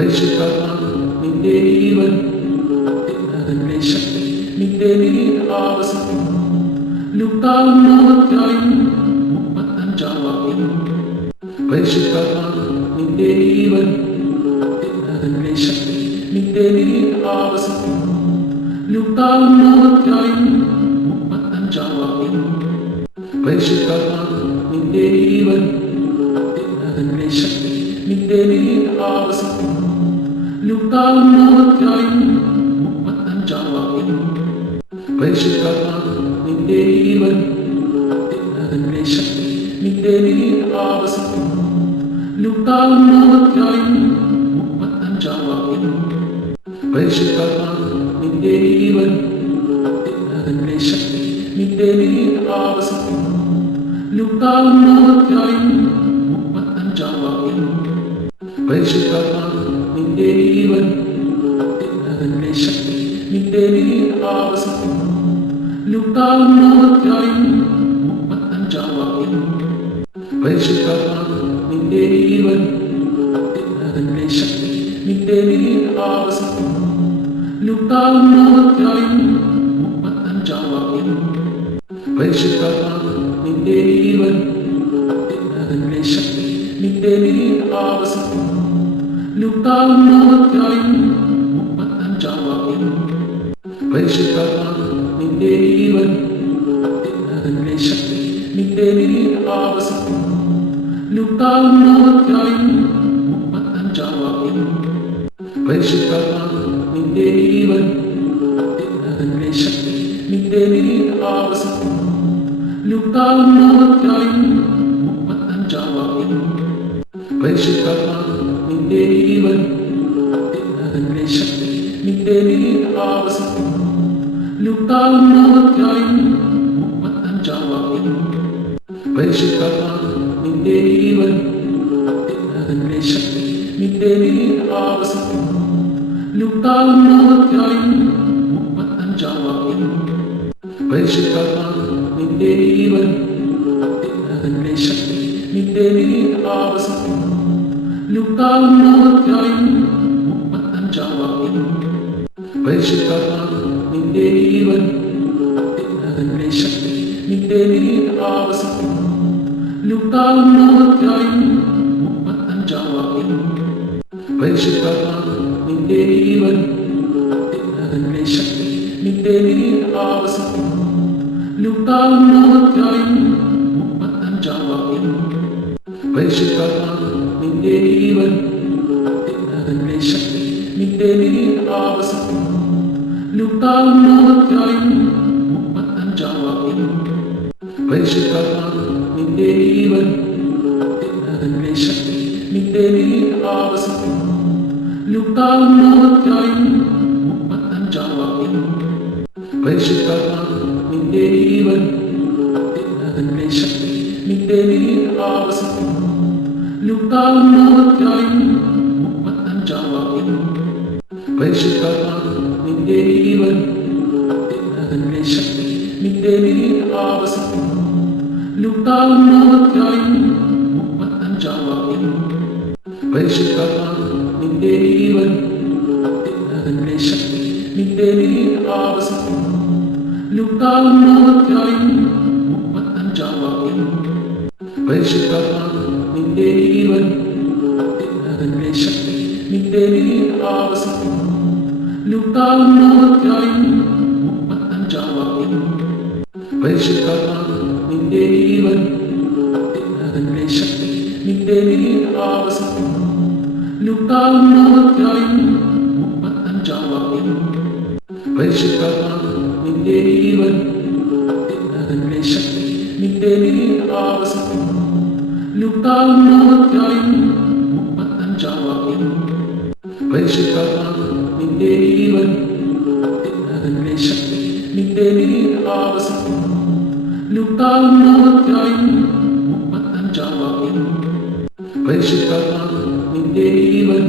പരിശുദ്ധാത്മാവ് നിന്റെ ജീവൻ അത്യുന്നതന്റെ ശക്തി നിന്റെ നീർ ആവസിക്കുന്നു. ലൂക്കാ 35 പരിശുദ്ധാത്മാവ് നിന്റെ ജീവൻ അത്യുന്നതന്റെ ശക്തി നിന്റെ നീർ ആവസിക്കുന്നു. ലൂക്കാ 35 പരിശുദ്ധാത്മാവ് നിന്റെ ജീവൻ അത്യുന്നതന്റെ ശക്തി നിന്റെ നീർ ആവസിക്കുന്നു. ലൂക്കാ 35 പരിശുദ്ധാത്മാവ് നിന്റെ ജീവൻ അത്യുന്നതന്റെ ശക്തി നിന്റെ നീർ ആവസിക്കുന്നു. ലൂക്കാ 35 പരിശുദ്ധാത്മാവ് നിന്റെ ജീവൻ അത്യുന്നതന്റെ ശക്തി നിന്റെ നീർ ആവസിക്കുന്നു. ലൂക്കാ 35 പരിശുദ്ധാത്മാവ് നിന്റെ ജീവൻ അത്യുന്നതന്റെ ശക്തി നിന്റെ നീർ ആവസിക്കുന്നു. ലൂക്കാ 35 പരിശുദ്ധാത്മാവ് നിന്റെ ജീവൻ അത്യുന്നതന്റെ ശക്തി നിന്റെ നീർ ആവസിക്കുന്നു. ലൂക്കാ 35 പരിശുദ്ധാത്മാവ് നിന്റെ ജീവൻ അത്യുന്നതന്റെ ശക്തി നിന്റെ നീർ ആവസിക്കുന്നു. ലൂക്കാ 35 പരിശുദ്ധാത്മാവ് നിന്റെ ജീവൻ അത്യുന്നതന്റെ ശക്തി നിന്റെ നീർ ആവസിക്കുന്നു. ലൂക്കാ 35 പരിശുദ്ധാത്മാവ് നിന്റെ ജീവൻ അത്യുന്നതന്റെ ശക്തി നിന്റെ നീർ ആവസിക്കുന്നു. ലൂക്കാ 35 പരിശുദ്ധാത്മാവ് നിന്റെ ജീവൻ അത്യുന്നതന്റെ ശക്തി നിന്റെ നീർ ആവസിക്കുന്നു. ലൂക്കാ 35 പരിശുദ്ധാത്മാവ് നിന്റെ ജീവൻ അത്യുന്നതന്റെ ശക്തി നിന്റെ നീർ ആവസിക്കുന്നു. ലൂക്കാ 35 പരിശുദ്ധാത്മാവ് നിന്റെ ജീവൻ അത്യുന്നതന്റെ ശക്തി നിന്റെ നീർ ആവസിക്കുന്നു. ലൂക്കാ 35 പരിശുദ്ധാത്മാവ് നിന്റെ ജീവൻ അത്യുന്നതന്റെ ശക്തി നിന്റെ നീർ ആവസിക്കുന്നു. ലൂക്കാ 35 പരിശുദ്ധാത്മാവ് നിന്റെ ജീവൻ അത്യുന്നതന്റെ ശക്തി നിന്റെ നീർ ആവസിക്കുന്നു. ലൂക്കാ 35 പരിശുദ്ധാത്മാവ് നിന്റെ ജീവൻ അത്യുന്നതന്റെ ശക്തി നിന്റെ നീർ ആവസിക്കുന്നു. ലൂക്കാ 35 പരിശുദ്ധാത്മാവ് നിന്റെ ജീവൻ അത്യുന്നതന്റെ ശക്തി നിന്റെ നീർ ആവസിക്കുന്നു. ലൂക്കാ 35 പരിശുദ്ധാത്മാവ് നിന്റെ ജീവൻ അത്യുന്നതന്റെ ശക്തി നിന്റെ നീർ ആവസിക്കുന്നു. ലൂക്കാ 35 പരിശുദ്ധാത്മാവ് നിന്റെ ജീവൻ അത്യുന്നതന്റെ ശക്തി നിന്റെ നീർ ആവസിക്കുന്നു. ലൂക്കാ 35 പരിശുദ്ധാത്മാവ് നിന്റെ ജീവൻ അത്യുന്നതന്റെ ശക്തി നിന്റെ നീർ ആവസിക്കുന്നു. ലൂക്കാ 35 പരിശുദ്ധാത്മാവ് നിന്റെ ജീവൻ അത്യുന്നതന്റെ ശക്തി നിന്റെ നീർ ആവസിക്കുന്നു. ലൂക്കാ 35 പരിശുദ്ധാത്മാവ് നിന്റെ ജീവൻ അത്യുന്നതന്റെ ശക്തി നിന്റെ നീർ ആവസിക്കുന്നു. ലൂക്കാ 35 പരിശുദ്ധാത്മാവ് നിന്റെ ജീവൻ അത്യുന്നതന്റെ ശക്തി നിന്റെ നീർ ആവസിക്കുന്നു. ലൂക്കാ 35 പരിശുദ്ധാത്മാവ് നിന്റെ ജീവൻ അത്യുന്നതന്റെ ശക്തി നിന്റെ നീർ ആവസിക്കുന്നു. ലൂക്കാ 35 പരിശുദ്ധാത്മാവ് നിന്റെ ജീവൻ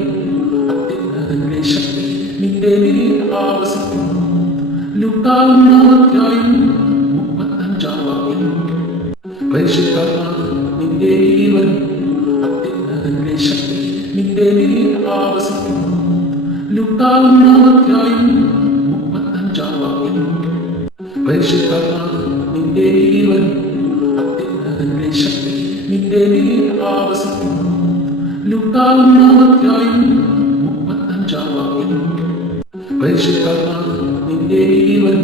അത്യുന്നതന്റെ ശക്തി നിന്റെ നീർ ആവസിക്കുന്നു. ലൂക്കാ 35 പരിശുദ്ധാത്മാവ് നിന്റെ ജീവൻ അത്യുന്നതന്റെ ശക്തി നിന്റെ നീർ ആവസിക്കുന്നു. ലുക്കാവുന്നവർക്കായും 35-ാം വാക്യം. പരിശുദ്ധാത്മാവ് നിന്റെ ജീവൻ, അത്യുന്നതന്റെ ശക്തി നിന്റെ മേൽ ആവസിക്കുന്നു. ലുക്കാവുന്നവർക്കായും 35-ാം വാക്യം. പരിശുദ്ധാത്മാവ് നിന്റെ ജീവൻ,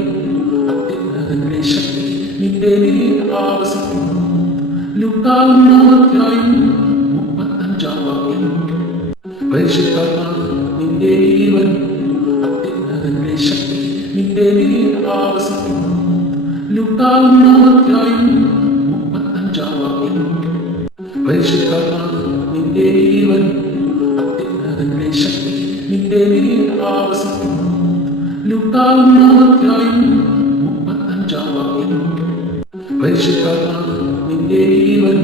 അത്യുന്നതന്റെ ശക്തി നിന്റെ മേൽ ആവസിക്കുന്നു. ലുക്കാവുന്നവർക്കായും 35-ാം വാക്യം. പരിശുദ്ധാത്മാവ് നിന്റെ ജീവൻ, അത്യുന്നതന്റെ ശക്തി നിന്റെ മേൽ ആവസിക്കുന്നു. ലുക്കാവുന്നവർക്കായും 35-ാം വാക്യം. പരിശുദ്ധാത്മാവ് നിന്റെ ജീവൻ, അത്യുന്നതന്റെ ശക്തി നിന്റെ മേൽ ആവസിക്കുന്നു. ലുക്കാവുന്നവർക്കായും 35-ാം വാക്യം. പരിശുദ്ധാത്മാവ് നിന്റെ ജീവൻ,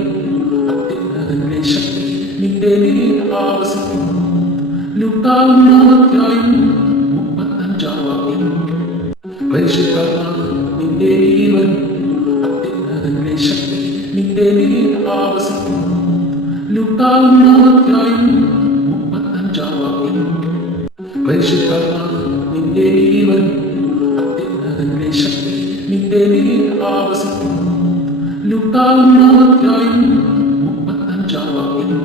അത്യുന്നതന്റെ ശക്തി നിന്റെ മേൽ ആവസിക്കുന്നു. ലുക്കാവുന്നവർക്കായും 35-ാം വാക്യം. പരിശുദ്ധാത്മാവ് നിന്റെ ജീവൻ, അത്യുന്നതന്റെ ശക്തി നിന്റെ മേൽ ആവസിക്കുന്നു. ലുക്കാവുന്നവർക്കായും 35-ാം വാക്യം. പരിശുദ്ധാത്മാവ് നിന്റെ ജീവൻ, അത്യുന്നതന്റെ ശക്തി നിന്റെ മേൽ ആവസിക്കുന്നു. ലുക്കാവുന്നവർക്കായും 35-ാം വാക്യം.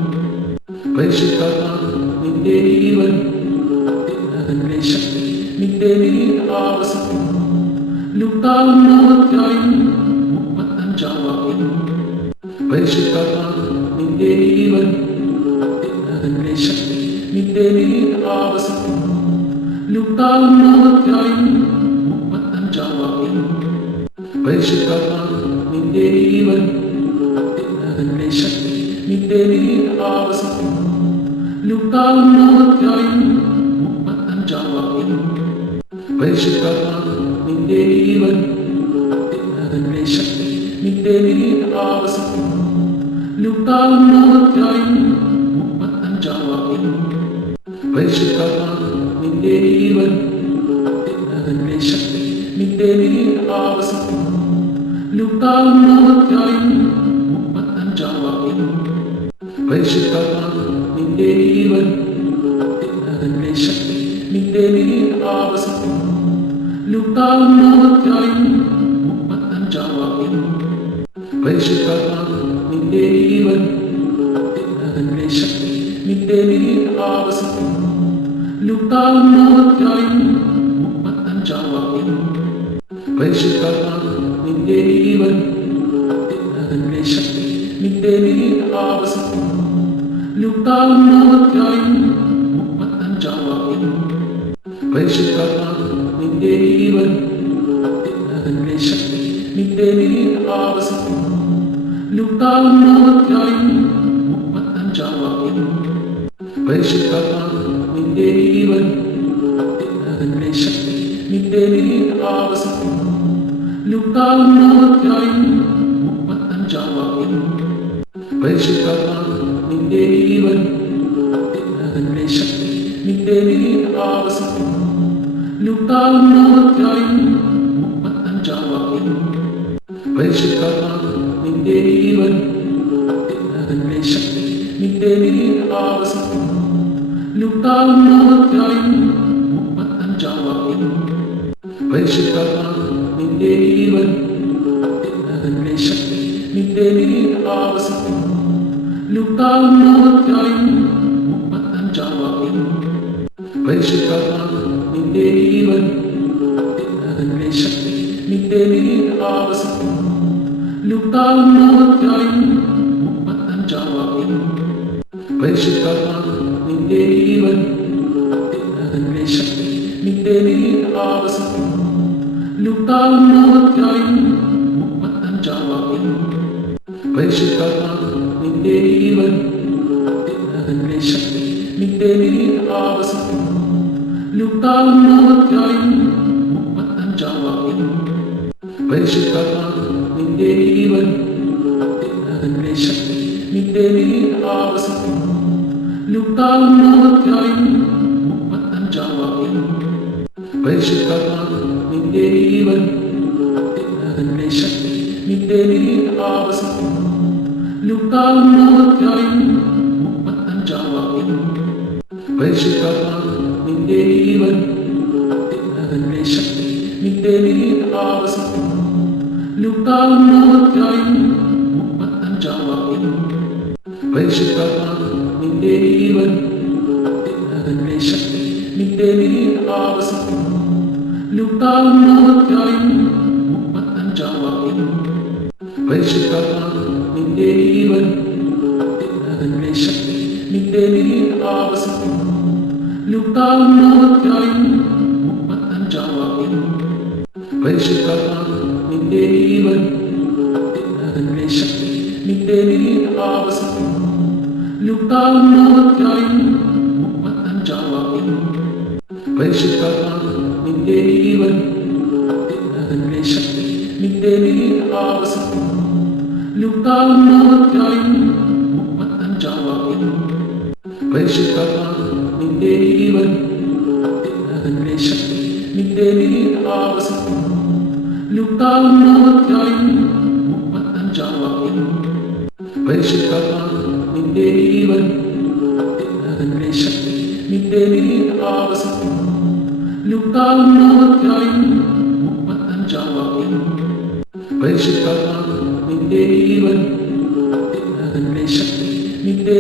പരിശുദ്ധാത്മാവ് നിന്റെ ജീവൻ, അത്യുന്നതന്റെ ശക്തി നിന്റെ മേൽ ആവസിക്കുന്നു. ലുക്കാവുന്നവർക്കായും 35-ാം വാക്യം. പരിശുദ്ധാത്മാവ് നിന്റെ ജീവൻ, അത്യുന്നതന്റെ ശക്തി നിന്റെ മേൽ ആവസിക്കുന്നു. ലുക്കാവുന്നവർക്കായും 35-ാം വാക്യം. പരിശുദ്ധാത്മാവ് നിന്റെ ജീവൻ, അത്യുന്നതന്റെ ശക്തി നിന്റെ മേൽ ആവസിക്കുന്നു. ലുക്കാവുന്നവർക്കായും 35-ാം വാക്യം. പരിശുദ്ധാത്മാവ് നിന്റെ ജീവൻ, അത്യുന്നതന്റെ ശക്തി നിന്റെ മേൽ ആവസിക്കുന്നു. ലുക്കാവുന്നവർക്കായും 35-ാം വാക്യം. പരിശുദ്ധാത്മാവ് നിന്റെ ജീവൻ, അത്യുന്നതന്റെ ശക്തി നിന്റെ മേൽ ആവസിക്കുന്നു. ലുക്കാവുന്നവർക്കായും 35-ാം വാക്യം. പരിശുദ്ധാത്മാവ് നിന്റെ ജീവൻ, അത്യുന്നതന്റെ ശക്തി നിന്റെ മേൽ ആവസിക്കുന്നു. ലുക്കാവുന്നവർക്കായും 35-ാം വാക്യം. പരിശുദ്ധാത്മാവ് നിന്റെ ജീവൻ, അത്യുന്നതന്റെ ശക്തി നിന്റെ മേൽ ആവസിക്കുന്നു. ലുക്കാവുന്നവർക്കായും 35-ാം വാക്യം. പരിശുദ്ധാത്മാവ് നിന്റെ ജീവൻ, അത്യുന്നതന്റെ ശക്തി നിന്റെ മേൽ ആവസിക്കുന്നു. ലുക്കാവുന്നവർക്കായും 35-ാം വാക്യം. പരിശുദ്ധാത്മാവ് നിന്റെ ജീവൻ, അത്യുന്നതന്റെ ശക്തി നിന്റെ മേൽ ആവസിക്കുന്നു. ലുക്കാവുന്നവർക്കായും 35-ാം വാക്യം. പരിശുദ്ധാത്മാവ് നിന്റെ ജീവൻ, അത്യുന്നതന്റെ ശക്തി നിന്റെ മേൽ ആവസിക്കുന്നു. ലുക്കാവുന്നവർക്കായും 35-ാം വാക്യം. പരിശുദ്ധാത്മാവ് നിന്റെ ജീവൻ, അത്യുന്നതന്റെ ശക്തി നിന്റെ മേൽ ആവസിക്കുന്നു. ലുക്കാവുന്നവർക്കായും 35-ാം വാക്യം. പരിശുദ്ധാത്മാവ് നിന്റെ ജീവൻ, അത്യുന്നതന്റെ ശക്തി നിന്റെ മേൽ ആവസിക്കുന്നു. ലുക്കാവുന്നവർക്കായും 35-ാം വാക്യം. പരിശുദ്ധാത്മാവ് നിന്റെ ജീവൻ, അത്യുന്നതന്റെ ശക്തി നിന്റെ മേൽ ആവസിക്കുന്നു. ലുക്കാവുന്നവർക്കായും 35-ാം വാക്യം. പരിശുദ്ധാത്മാവ് നിന്റെ ജീവൻ, അത്യുന്നതന്റെ ശക്തി നിന്റെ മേൽ ആവസിക്കുന്നു. ലുക്കാവുന്നവർക്കായും 35-ാം വാക്യം. പരിശുദ്ധാത്മാവ് നിന്റെ ജീവൻ, അത്യുന്നതന്റെ ശക്തി നിന്റെ മേൽ ആവസിക്കുന്നു. ലുക്കാവുന്നവർക്കായും 35-ാം വാക്യം. പരിശുദ്ധാത്മാവ് നിന്റെ ജീവൻ, അത്യുന്നതന്റെ ശക്തി നിന്റെ മേൽ ആവസിക്കുന്നു. ലുക്കാവുന്നവർക്കായും 35-ാം വാക്യം. പരിശുദ്ധാത്മാവ് നിന്റെ ജീവൻ, അത്യുന്നതന്റെ ശക്തി നിന്റെ മേൽ ആവസിക്കുന്നു. ലുക്കാവുന്നവർക്കായും 35-ാം വാക്യം. പരിശുദ്ധാത്മാവ് നിന്റെ ജീവൻ, അത്യുന്നതന്റെ ശക്തി നിന്റെ മേൽ ആവസിക്കുന്നു. ലുക്കാവുന്നവർക്കായും 35-ാം വാക്യം. പരിശുദ്ധാത്മാവ് നിന്റെ ജീവൻ അതിന്റെ ശക്തി നിന്റെ ആവസിക്കുന്നു. ലുക്കാവുന്നവർക്കായും 35-ാം വാക്യം. പരിശുദ്ധാത്മാവ് നിന്റെ ജീവൻ അതിന്റെ ശക്തി നിന്റെ ആവസിക്കുന്നു. ലുക്കാവുന്നവർക്കായും 35-ാം വാക്യം. പരിശുദ്ധാത്മാവ് നിന്റെ ജീവൻ അതിന്റെ ശക്തി നിന്റെ ആവസിക്കുന്നു. ലുക്കാവുന്നവർക്കായും 35-ാം വാക്യം. പരിശുദ്ധാത്മാവ് നിന്റെ ജീവൻ അതിന്റെ ശക്തി നിന്റെ ആവസിക്കുന്നു. ലുക്കാവുന്നവർക്കായും 35-ാം വാക്യം. പരിശുദ്ധാത്മാവ് നിന്റെ ജീവൻ അതിന്റെ ശക്തി നിന്റെ ആവസിക്കുന്നു. ലുക്കാവുന്നവർക്കായും 35-ാം വാക്യം. പരിശുദ്ധാത്മാവ് നിന്റെ ജീവൻ അതിന്റെ ശക്തി നിന്റെ ആവസിക്കുന്നു. ലുക്കാവുന്നവർക്കായും 35-ാം വാക്യം. പരിശുദ്ധാത്മാവ് നിന്റെ ജീവൻ അതിന്റെ ശക്തി നിന്റെ ആവസിക്കുന്നു. ലുക്കാവുന്നവർക്കായും 35-ാം വാക്യം. പരിശുദ്ധാത്മാവ് നിന്റെ ജീവൻ അതിന്റെ ശക്തി നിന്റെ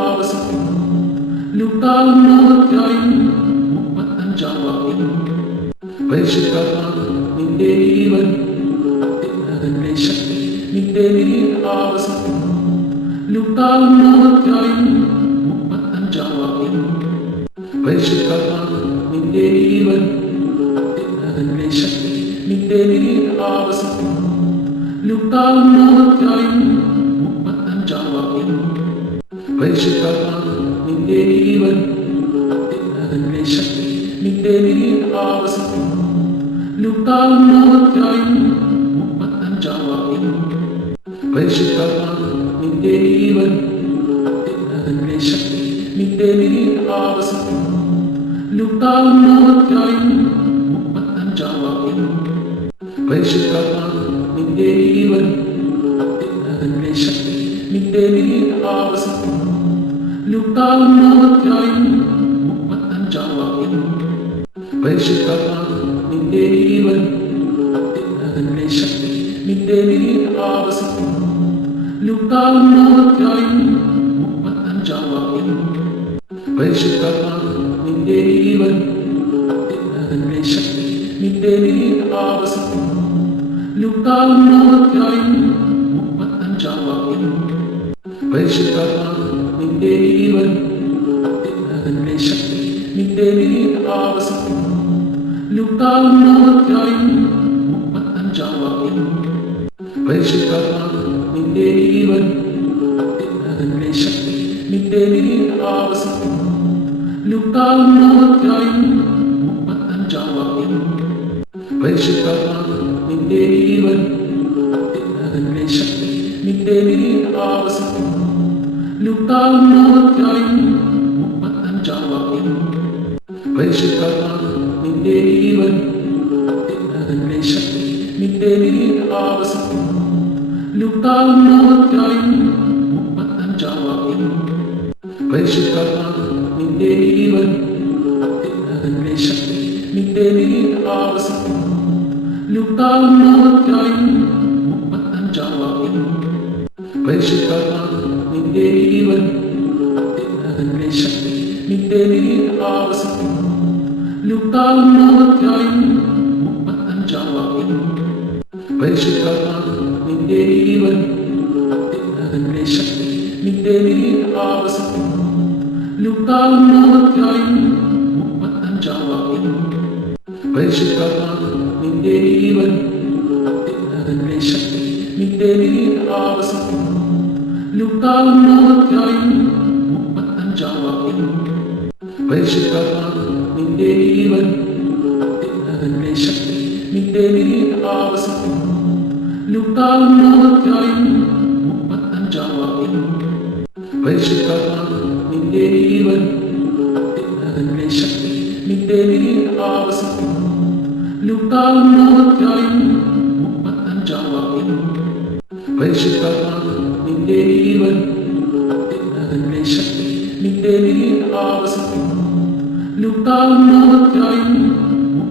ആവസിക്കുന്നു. ലുക്കാവുന്നവർക്കായും 35-ാം വാക്യം. പരിശുദ്ധാത്മാവ് നിന്റെ ജീവൻ അതിന്റെ ശക്തി നിന്റെ ആവസിക്കുന്നു. ലുക്കാവുന്നവർക്കായും 35-ാം വാക്യം. പരിശുദ്ധാത്മാവ് നിന്റെ ജീവൻ അതിന്റെ ശക്തി നിന്റെ ആവസിക്കുന്നു. ലുക്കാവുന്നവർക്കായും 35-ാം വാക്യം. പരിശുദ്ധാത്മാവ് നിന്റെ ജീവൻ അതിന്റെ ശക്തി നിന്റെ ആവസിക്കുന്നു. ലുക്കാവുന്നവർക്കായും 35-ാം വാക്യം. പരിശുദ്ധാത്മാവ് നിന്റെ ജീവൻ അതിന്റെ ശക്തി നിന്റെ ആവസിക്കുന്നു. ലുക്കാവുന്നവർക്കായും 35-ാം വാക്യം. പരിശുദ്ധാത്മാവ് നിന്റെ ജീവൻ അതിന്റെ ശക്തി നിന്റെ ആവസിക്കുന്നു. ലുക്കാവുന്നവർക്കായും 35-ാം വാക്യം. പരിശുദ്ധാത്മാവ് നിന്റെ ജീവൻ അതിന്റെ ശക്തി നിന്റെ ആവസിക്കുന്നു. ലുക്കാവുന്നവർക്കായും 35-ാം വാക്യം. പരിശുദ്ധാത്മാവ് നിന്റെ ജീവൻ അതിന്റെ ശക്തി നിന്റെ ആവസിക്കുന്നു. ലുക്കാവുന്നവർക്കായും 35-ാം വാക്യം. പരിശുദ്ധാത്മാവ് നിന്റെ ജീവൻ അതിന്റെ ശക്തി നിന്റെ ആവസിക്കുന്നു. ലുക്കാവുന്നവർക്കായും 35-ാം വാക്യം. പരിശുദ്ധാത്മാവ് നിന്റെ ജീവൻ അതിന്റെ ശക്തി നിന്റെ ആവസിക്കുന്നു. ലുക്കാവുന്നവർക്കായും 35-ാം വാക്യം. പരിശുദ്ധാത്മാവ് നിന്റെ ജീവൻ അതിന്റെ ശക്തി നിന്റെ ആവസിക്കുന്നു. ലുക്കാവുന്നവർക്കായും 35-ാം വാക്യം. പരിശുദ്ധാത്മാവ് നിന്റെ ജീവൻ അതിന്റെ ശക്തി നിന്റെ ആവസിക്കുന്നു. ലുക്കാവുന്നവർക്കായും 35-ാം വാക്യം. പരിശുദ്ധാത്മാവ് നിന്റെ ജീവൻ അതിന്റെ ശക്തി നിന്റെ ആവസിക്കുന്നു. ലുക്കാവുന്നവർക്കായും 35-ാം വാക്യം. പരിശുദ്ധാത്മാവ് നിന്റെ ജീവൻ അതിന്റെ ശക്തി നിന്റെ ആവസിക്കുന്നു. ലുക്കാവുന്നവർക്കായും 35-ാം വാക്യം. പരിശുദ്ധാത്മാവ് നിന്റെ ജീവൻ അതിന്റെ ശക്തി നിന്റെ ആവസിക്കുന്നു. ലുക്കാവുന്നവർക്കായും 35-ാം വാക്യം. പരിശുദ്ധാത്മാവ് നിന്റെ ജീവൻ അതിന്റെ ശക്തി നിന്റെ ആവസിക്കുന്നു. ലുക്കാവുന്നവർക്കായും 35-ാം വാക്യം. പരിശുദ്ധാത്മാവ് നിന്റെ ജീവൻ അതിന്റെ ശക്തി നിന്റെ ആവസിക്കുന്നു. ലുക്കാവുന്നവർക്കായും 35-ാം വാക്യം. പരിശുദ്ധാത്മാവ് നിന്റെ ജീവൻ അതിന്റെ ശക്തി നിന്റെ ആവസിക്കുന്നു. ലുക്കാവുന്നവർക്കായും 35-ാം വാക്യം. പരിശുദ്ധാത്മാവ് നിന്റെ ജീവൻ അതിന്റെ ശക്തി നിന്റെ ആവസിക്കുന്നു. ലുക്കാവുന്നവർക്കായും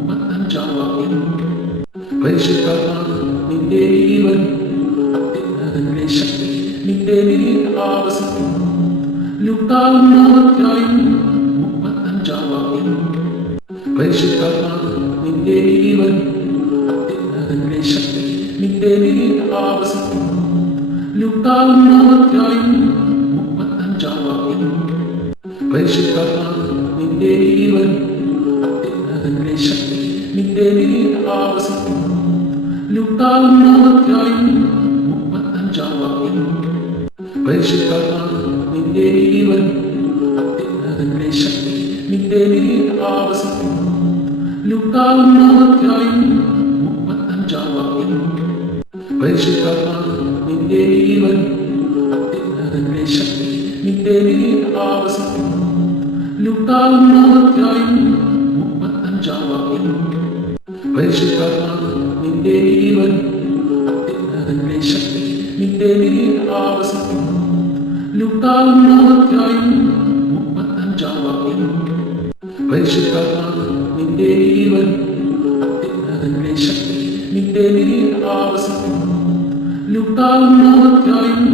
35-ാം വാക്യം. പരിശുദ്ധാത്മാവ് നിന്റെ ജീവൻ അത്യുന്നതന്റെ ശക്തി നിന്റെ മേൽ ആവസിക്കുന്നു. ലുക്കാവുന്നവർക്കായും 35-ാം വാക്യം. പരിശുദ്ധാത്മാവ് നിന്റെ ജീവൻ അത്യുന്നതന്റെ ശക്തി നിന്റെ മേൽ ആവസിക്കുന്നു. ലുക്കാവുന്നവർക്കായും 35-ാം വാക്യം. പരിശുദ്ധാത്മാവ് നിന്റെ ജീവൻ അത്യുന്നതന്റെ ശക്തി നിന്റെ മേൽ ആവസിക്കുന്നു. ലുക്കാവുന്നവർക്കായും 35-ാം വാക്യം. പരിശുദ്ധാത്മാവ് നിന്റെ ജീവൻ അത്യുന്നതന്റെ ശക്തി നിന്റെ മേൽ ആവസിക്കുന്നു. ലുക്കാവുന്നവർക്കായും 35-ാം വാക്യം. പരിശുദ്ധാത്മാവ് നിന്റെ ജീവൻ അത്യുന്നതന്റെ ശക്തി നിന്റെ മേൽ ആവസിക്കുന്നു. ലുക്കാവുന്നവർക്കായും 35-ാം വാക്യം. പരിശുദ്ധാത്മാവ് നിന്റെ ജീവൻ അത്യുന്നതന്റെ ശക്തി നിന്റെ മേൽ ആവസിക്കുന്നു. ലുക്കാവുന്നവർക്കായും 35-ാം വാക്യം. പരിശുദ്ധാത്മാവ് നിന്റെ ജീവൻ അത്യുന്നതന്റെ ശക്തി നിന്റെ മേൽ ആവസിക്കുന്നു. ലുക്കാവുന്നവർക്കായും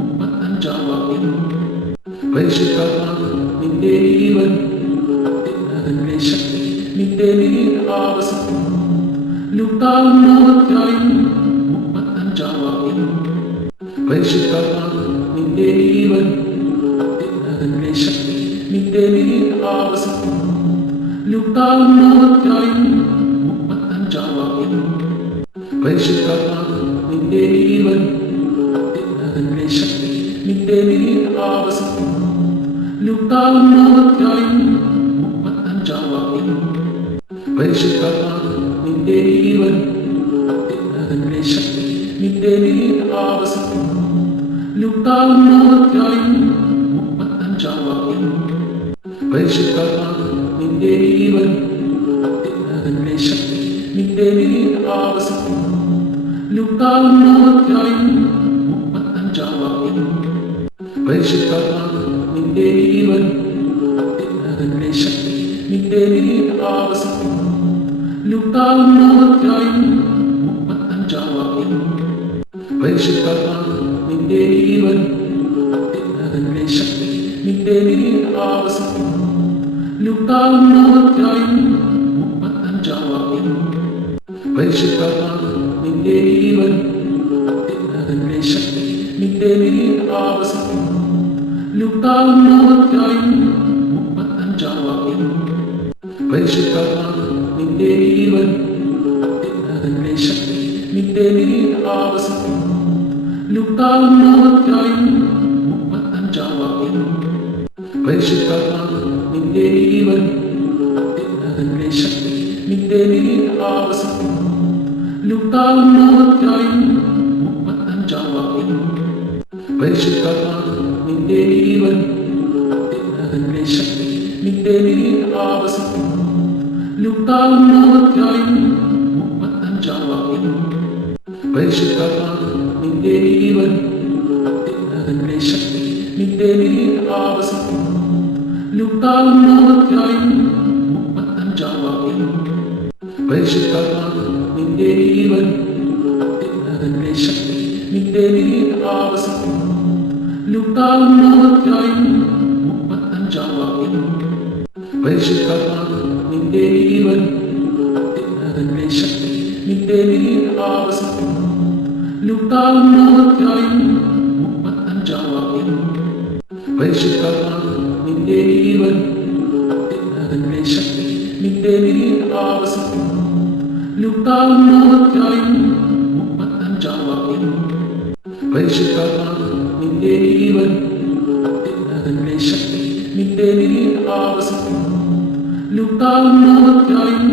35-ാം വാക്യം. പരിശുദ്ധാത്മാവ് നിന്റെ ജീവൻ അത്യുന്നതന്റെ ശക്തി നിന്റെ മേൽ ആവസിക്കുന്നു. ലുക്കാവുന്നവർക്കായും 35-ാം വാക്യം. പരിശുദ്ധാത്മാവ് നിന്റെ ജീവൻ അത്യുന്നതന്റെ ശക്തി നിന്റെ മേൽ ആവസിക്കുന്നു. ലുക്കാവുന്നവർക്കായും 35-ാം വാക്യം. പരിശുദ്ധാത്മാവ് നിന്റെ ജീവൻ അത്യുന്നതന്റെ ശക്തി നിന്റെ മേൽ ആവസിക്കുന്നു. ലുക്കാവുന്നവർക്കായും 35-ാം വാക്യം. പരിശുദ്ധാത്മാവ് നിന്റെ ജീവൻ അത്യുന്നതന്റെ ശക്തി നിന്റെ മേൽ ആവസിക്കുന്നു. ലുക്കാവുന്നവർക്കായും 35-ാം വാക്യം. പരിശുദ്ധാത്മാവ് നിന്റെ ജീവൻ അത്യുന്നതന്റെ ശക്തി നിന്റെ മേൽ ആവസിക്കുന്നു. ലുക്കാവുന്നവർക്കായും 35-ാം വാക്യം. പരിശുദ്ധാത്മാവ് നിന്റെ ജീവൻ അത്യുന്നതന്റെ ശക്തി നിന്റെ മേൽ ആവസിക്കുന്നു. ലുക്കാവുന്നവർക്കായും 35-ാം വാക്യം. പരിശുദ്ധാത്മാവ് നിന്റെ ജീവൻ അത്യുന്നതന്റെ ശക്തി നിന്റെ മേൽ ആവസിക്കുന്നു. ലുക്കാവുന്നവർക്കായും 35-ാം വാക്യം. പരിശുദ്ധാത്മാവ് നിന്റെ ജീവൻ അത്യുന്നതന്റെ ശക്തി നിന്റെ മേൽ ആവസിക്കുന്നു. ലുക്കാവുന്നവർക്കായും 35-ാം വാക്യം. പരിശുദ്ധാത്മാവ് നിന്റെ ജീവൻ അത്യുന്നതന്റെ ശക്തി നിന്റെ മേൽ ആവസിക്കുന്നു. ലുക്കാവുന്നവർക്കായും 35-ാം വാക്യം. പരിശുദ്ധാത്മാവ് നിന്റെ ജീവൻ അത്യുന്നതന്റെ ശക്തി നിന്റെ മേൽ ആവസിക്കുന്നു. ലുക്കാവുന്നവർക്കായും 35-ാം വാക്യം. പരിശുദ്ധാത്മാവ് നിന്റെ ജീവൻ അത്യുന്നതന്റെ ശക്തി നിന്റെ മേൽ ആവസിക്കുന്നു. ലുക്കാവുന്നവർക്കായും 35-ാം വാക്യം. പരിശുദ്ധാത്മാവ് നിന്റെ ജീവൻ അത്യുന്നതന്റെ ശക്തി നിന്റെ മേൽ ആവസിക്കുന്നു. ലുക്കാവുന്നവർക്കായും 35-ാം വാക്യം. പരിശുദ്ധാത്മാവ് നിന്റെ ജീവൻ അത്യുന്നതന്റെ ശക്തി നിന്റെ മേൽ ആവസിക്കുന്നു. ലുക്കാവുന്നവർക്കായും 35-ാം വാക്യം. പരിശുദ്ധാത്മാവ് നിന്റെ ജീവൻ അത്യുന്നതന്റെ ശക്തി നിന്റെ മേൽ ആവസിക്കുന്നു. ലുക്കാവുന്നവർക്കായും 35-ാം വാക്യം. പരിശുദ്ധാത്മാവ് നിന്റെ ജീവൻ അത്യുന്നതന്റെ ശക്തി നിന്റെ മേൽ ആവസിക്കുന്നു. ലുക്കാവുന്നവർക്കായും 35-ാം വാക്യം. പരിശുദ്ധാത്മാവ് നിന്റെ ജീവൻ അത്യുന്നതന്റെ ശക്തി നിന്റെ മേൽ ആവസിക്കുന്നു. ലുക്കാവുന്നവർക്കായും